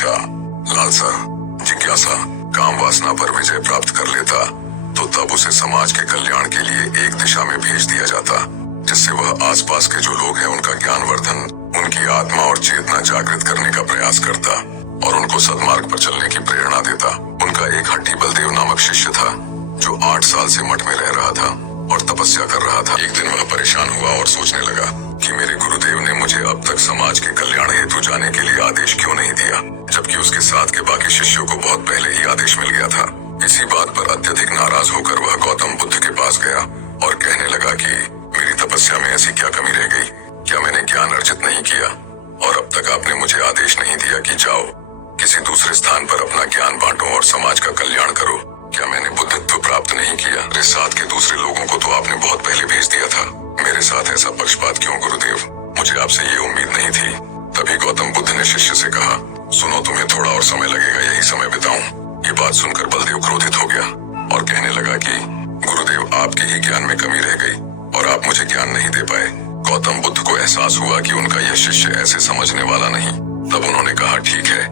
इच्छा, लालसा, जिज्ञासा, काम वासना पर विजय प्राप्त कर लेता तो तब उसे समाज के कल्याण के लिए एक दिशा में भेज दिया जाता, जिससे वह आसपास के जो लोग हैं उनका ज्ञानवर्धन, उनकी आत्मा और चेतना जागृत करने का प्रयास करता और उनको सदमार्ग पर चलने की प्रेरणा देता। उनका एक हट्टी बलदेव नामक शिष्य था जो 8 साल से मठ में रह रहा था और तपस्या कर रहा था। एक दिन वह परेशान हुआ और सोचने लगा कि मेरे गुरुदेव ने मुझे अब तक समाज के कल्याण हेतु जाने के लिए आदेश क्यों नहीं दिया, जबकि उसके साथ के बाकी शिष्यों को बहुत पहले ही आदेश मिल गया था। इसी बात पर अत्यधिक नाराज होकर वह गौतम बुद्ध के पास गया और कहने लगा कि मेरी तपस्या में ऐसी क्या कमी रह गई, क्या मैंने ज्ञान अर्जित नहीं किया और अब तक आपने मुझे आदेश नहीं दिया कि जाओ किसी दूसरे स्थान पर अपना ज्ञान बांटो और समाज का कल्याण करो। क्या मैंने बुद्धत्व प्राप्त नहीं किया? मेरे साथ के दूसरे लोगों को तो आपने बहुत पहले भेज दिया था, मेरे साथ ऐसा पक्षपात क्यों गुरुदेव? मुझे आपसे ये उम्मीद नहीं थी। तभी गौतम बुद्ध ने शिष्य से कहा, सुनो, तुम्हें थोड़ा और समय लगेगा, यही समय बिताऊं। ये बात सुनकर बलदेव क्रोधित हो गया और कहने लगा कि गुरुदेव, आपके ही ज्ञान में कमी रह गई और आप मुझे ज्ञान नहीं दे पाए। गौतम बुद्ध को एहसास हुआ कि उनका यह शिष्य ऐसे समझने वाला नहीं। तब उन्होंने कहा, ठीक है,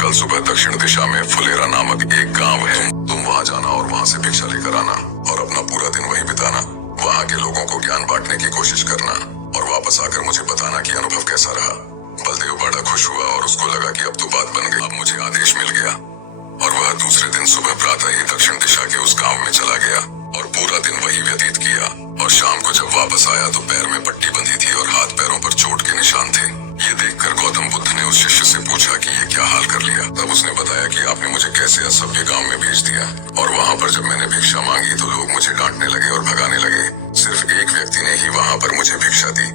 कल सुबह दक्षिण दिशा में फुलेरा नामक एक गांव है, तुम वहां जाना और वहां से भिक्षा लेकर आना और अपना पूरा दिन वहीं बिताना। वहां के लोगों को ज्ञान बांटने की कोशिश करना और वापस आकर मुझे बताना कि अनुभव कैसा रहा। बलदेव बड़ा खुश हुआ और उसको लगा कि अब तो बात बन गई, अब मुझे आदेश मिल गया। और वह दूसरे दिन सुबह प्रातः ही दक्षिण दिशा के उस गांव में चला गया और पूरा दिन वही व्यतीत किया। और शाम को जब वापस आया तो पैर में पट्टी बंधी थी और हाथ पैरों पर चोट के निशान थे। ये देखकर गौतम बुद्ध ने उस शिष्य से पूछा कि ये क्या हाल कर लिया। तब उसने बताया कि आपने मुझे कैसे असभ्य गांव में भेज दिया और वहां पर जब मैंने भिक्षा मांगी तो लोग मुझे डांटने लगे और भगाने लगे। सिर्फ एक व्यक्ति ने ही वहां पर मुझे भिक्षा दी,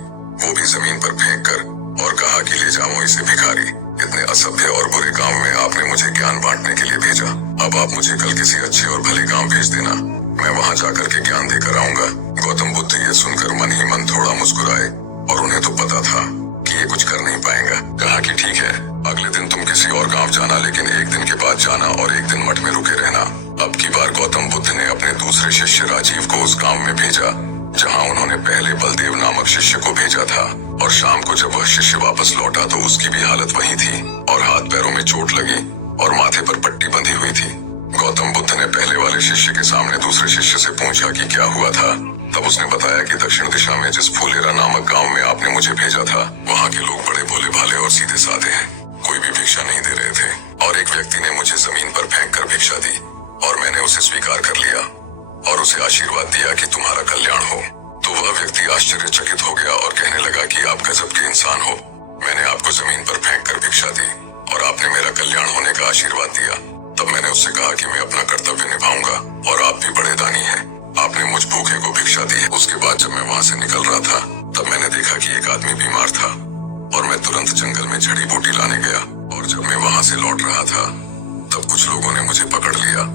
वो भी जमीन पर फेंक कर, और कहा कि ले जाओ इसे भिखारी। इतने असभ्य और बुरे गांव में आपने मुझे ज्ञान बांटने के लिए भेजा। अब आप मुझे कल किसी अच्छे और भले गांव भेज देना, मैं वहां जाकर के ज्ञान देकर आऊंगा। गौतम बुद्ध ये सुनकर मन ही मन थोड़ा मुस्कुराए और उन्हें तो पता था कि ये कुछ कर नहीं पाएगा। कहा कि ठीक है, अगले दिन तुम किसी और गांव जाना, लेकिन एक दिन के बाद जाना और एक दिन मठ में रुके रहना। अब की बार गौतम बुद्ध ने अपने दूसरे शिष्य राजीव को उस गांव में भेजा जहां उन्होंने पहले बलदेव नामक शिष्य को भेजा था। और शाम को जब वह शिष्य वापस लौटा तो उसकी भी हालत वही थी और हाथ पैरों में चोट लगी और माथे पर पट्टी बंधी हुई थी। गौतम बुद्ध ने पहले वाले शिष्य के सामने दूसरे शिष्य से पूछा कि क्या हुआ था। तब उसने बताया कि दक्षिण दिशा में जिस फुलेरा नामक गांव में आपने मुझे भेजा था, वहां के लोग बड़े भोले भाले और सीधे साधे हैं, कोई भी भिक्षा नहीं दे रहे थे। और एक व्यक्ति ने मुझे जमीन पर फेंक कर भिक्षा दी और मैंने उसे स्वीकार कर लिया और उसे आशीर्वाद दिया कि तुम्हारा कल्याण हो। तो वह व्यक्ति आश्चर्यचकित हो गया और कहने लगा कि आप गजब के इंसान हो, मैंने आपको जमीन पर फेंक कर भिक्षा दी और आपने मेरा कल्याण होने का आशीर्वाद दिया। तब मैंने उससे कहा कि मैं अपना कर्तव्य निभाऊंगा और आप भी बड़े दानी हैं, आपने मुझ भूखे को भिक्षा दी है। उसके बाद जब मैं वहां से निकल रहा था तब मैंने देखा कि एक आदमी बीमार था और मैं तुरंत जंगल में जड़ी बूटी लाने गया। और जब मैं वहां से लौट रहा था तब कुछ लोगों ने मुझे पकड़ लिया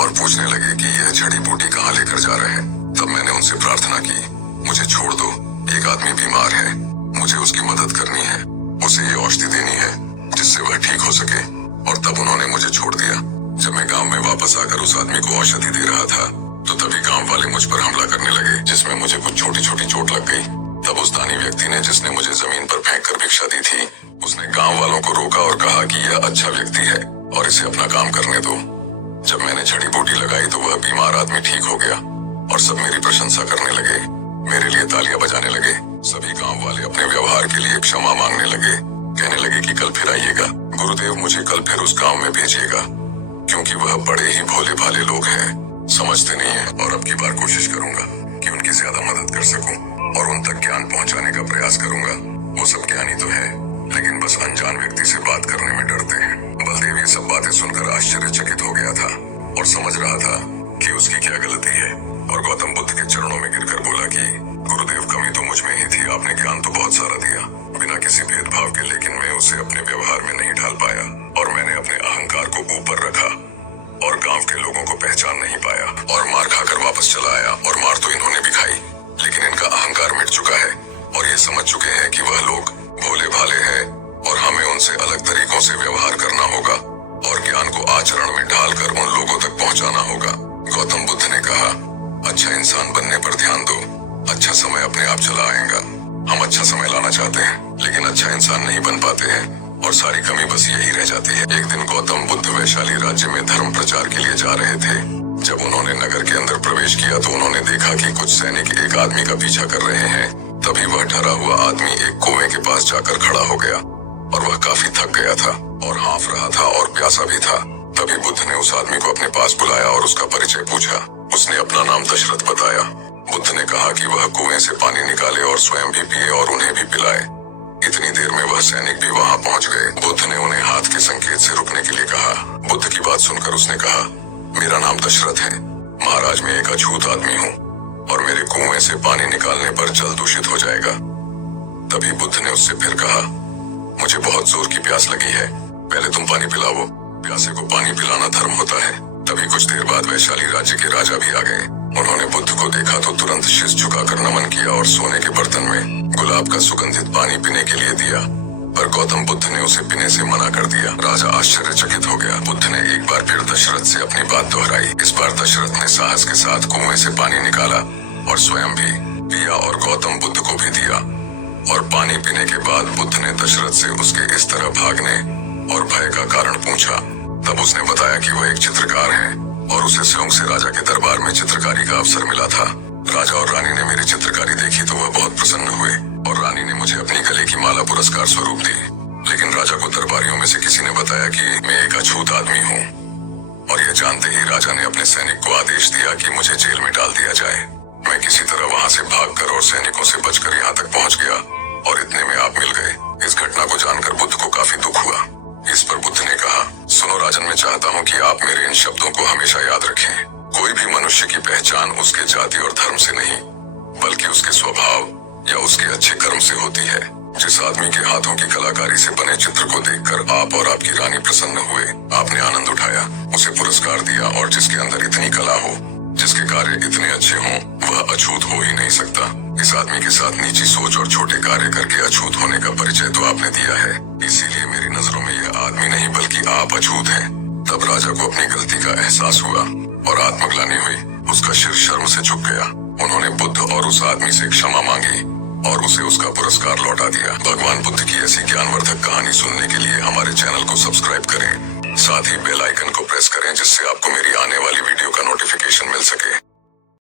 और पूछने लगे कि यह जड़ी बूटी कहाँ लेकर जा रहे हैं। तब मैंने उनसे प्रार्थना की, मुझे छोड़ दो, एक आदमी बीमार है, मुझे उसकी मदद करनी है, उसे ये औषधि देनी है जिससे वह ठीक हो सके। और तब उन्होंने मुझे छोड़ दिया। जब मैं गांव में वापस आकर उस आदमी को औषधि दे रहा था तो तभी गांव वाले मुझ पर हमला करने लगे, जिसमें मुझे कुछ छोटी छोटी चोट लग गई। तब उस दानी व्यक्ति ने, जिसने मुझे जमीन पर फेंक कर भिक्षा दी थी, उसने गांव वालों को रोका और कहा कि यह अच्छा व्यक्ति है और इसे अपना काम करने दो। जब मैंने जड़ी बूटी लगाई तो वह बीमार आदमी ठीक हो गया और सब मेरी प्रशंसा करने लगे, मेरे लिए तालियां बजाने लगे। सभी गांव वाले अपने व्यवहार के लिए क्षमा मांगने लगे, कहने लगे कि कल फिर आइएगा, गुरुदेव मुझे कल फिर उस गांव में भेजिएगा, क्योंकि वह बड़े ही भोले भाले लोग हैं, समझते नहीं है। और अब की बार कोशिश करूंगा कि उनकी ज्यादा मदद कर सकूं और उन तक ज्ञान पहुंचाने का प्रयास करूंगा। वो सब ज्ञानी तो है, लेकिन बस अनजान व्यक्ति से बात करने में डरते हैं। बलदेव ये सब बातें सुनकर आश्चर्यचकित हो गया था और समझ रहा था कि उसकी क्या गलती है, और गौतम बुद्ध के चरणों में गिरकर बोला कि गुरुदेव, कमी तो मुझ में ही थी, आपने ज्ञान तो बहुत सारा दिया बिना किसी भेदभाव के, लेकिन मैं उसे अपने व्यवहार में नहीं ढाल पाया और मैंने अपने अहंकार को ऊपर रखा और गांव के लोगों को पहचान नहीं पाया और मार खाकर वापस चला आया। और मार तो इन्होंने भी खाई, लेकिन इनका अहंकार मिट चुका है और ये समझ चुके हैं कि वह लोग भोले भाले हैं और हमें उनसे अलग तरीकों से व्यवहार करना होगा और ज्ञान को आचरण में ढालकर उन लोगों तक पहुंचाना होगा। गौतम बुद्ध ने कहा, अच्छा इंसान बनने पर ध्यान दो, अच्छा समय अपने आप चला आएगा। हम अच्छा समय लाना चाहते हैं लेकिन अच्छा इंसान नहीं बन पाते हैं। और सारी कमी बस यही रह जाती है। एक दिन गौतम बुद्ध वैशाली राज्य में धर्म प्रचार के लिए जा रहे थे। जब उन्होंने नगर के अंदर प्रवेश किया तो उन्होंने देखा कि कुछ सैनिक एक आदमी का पीछा कर रहे हैं। तभी वह डरा हुआ आदमी एक कुएं के पास जाकर खड़ा हो गया और वह काफी थक गया था और हाँफ रहा था और प्यासा भी था। तभी बुद्ध ने उस आदमी को अपने पास बुलाया और उसका परिचय पूछा। उसने अपना नाम दशरथ बताया। बुद्ध ने कहा कि वह कुएं से पानी निकाले और स्वयं भी पिए और उन्हें भी पिलाए। इतनी देर में वह सैनिक भी वहां पहुंच गए। बुद्ध ने उन्हें हाथ के संकेत से रुकने के लिए कहा। बुद्ध की बात सुनकर उसने कहा, मेरा नाम दशरथ है, महाराज मैं एक अछूत आदमी हूँ और मेरे कुएं से पानी निकालने पर जल दूषित हो जाएगा। तभी बुद्ध ने उससे फिर कहा, मुझे बहुत जोर की प्यास लगी है, पहले तुम पानी पिलाओ। प्यासे को पानी पिलाना धर्म होता है। तभी कुछ देर बाद वैशाली राज्य के राजा भी आ गए। उन्होंने बुद्ध को देखा तो तुरंत शीश झुकाकर नमन किया और सोने के बर्तन में गुलाब का सुगंधित पानी पीने के लिए दिया, पर गौतम बुद्ध ने उसे पीने से मना कर दिया। राजा आश्चर्यचकित हो गया। बुद्ध ने एक बार फिर दशरथ से अपनी बात दोहराई। इस बार दशरथ ने साहस के साथ कुएं से पानी निकाला और स्वयं भी पिया और गौतम बुद्ध को भी दिया। और पानी पीने के बाद बुद्ध ने दशरथ से उसके इस तरह भागने और भय का कारण पूछा। तब उसने बताया कि वह एक चित्रकार है और उसे स्वयं से राजा के दरबार में चित्रकारी का अवसर मिला था। राजा और रानी ने मेरी चित्रकारी देखी तो वह बहुत प्रसन्न हुए और रानी ने मुझे अपनी गले की माला पुरस्कार स्वरूप दी। लेकिन राजा को दरबारियों में से किसी ने बताया कि मैं एक अछूत आदमी हूँ और यह जानते ही राजा ने अपने सैनिक को आदेश दिया कि मुझे जेल में डाल दिया जाए। मैं किसी तरह वहाँ से भागकर और सैनिकों से बचकर यहाँ तक पहुँच गया और इतने में आप मिल गए। इस घटना को जानकर बुद्ध को काफी दुख हुआ। इस पर बुद्ध ने कहा, सुनो राजन, मैं चाहता हूँ कि आप मेरे इन शब्दों को हमेशा याद रखें। कोई भी मनुष्य की पहचान उसके जाति और धर्म से नहीं बल्कि उसके स्वभाव या उसके अच्छे कर्म से होती है। जिस आदमी के हाथों की कलाकारी से बने चित्र को देखकर आप और आपकी रानी प्रसन्न हुए, आपने आनंद उठाया, उसे पुरस्कार दिया, और जिसके अंदर इतनी कला हो, जिसके कार्य इतने अच्छे हों, वह अछूत हो ही नहीं सकता। इस आदमी के साथ नीची सोच और छोटे कार्य करके अछूत होने का परिचय तो आपने दिया है, इसीलिए मेरी नजरों में यह आदमी नहीं बल्कि आप अछूत हैं। तब राजा को अपनी गलती का एहसास हुआ और आत्मग्लानि हुई। उसका सिर शर्म से झुक गया। उन्होंने बुद्ध और उस आदमी से क्षमा मांगी और उसे उसका पुरस्कार लौटा दिया। भगवान बुद्ध की ऐसी ज्ञानवर्धक कहानी सुनने के लिए हमारे चैनल को सब्सक्राइब करें, साथ ही बेल आइकन को प्रेस करें जिससे आपको मेरी आने वाली वीडियो का नोटिफिकेशन मिल सके।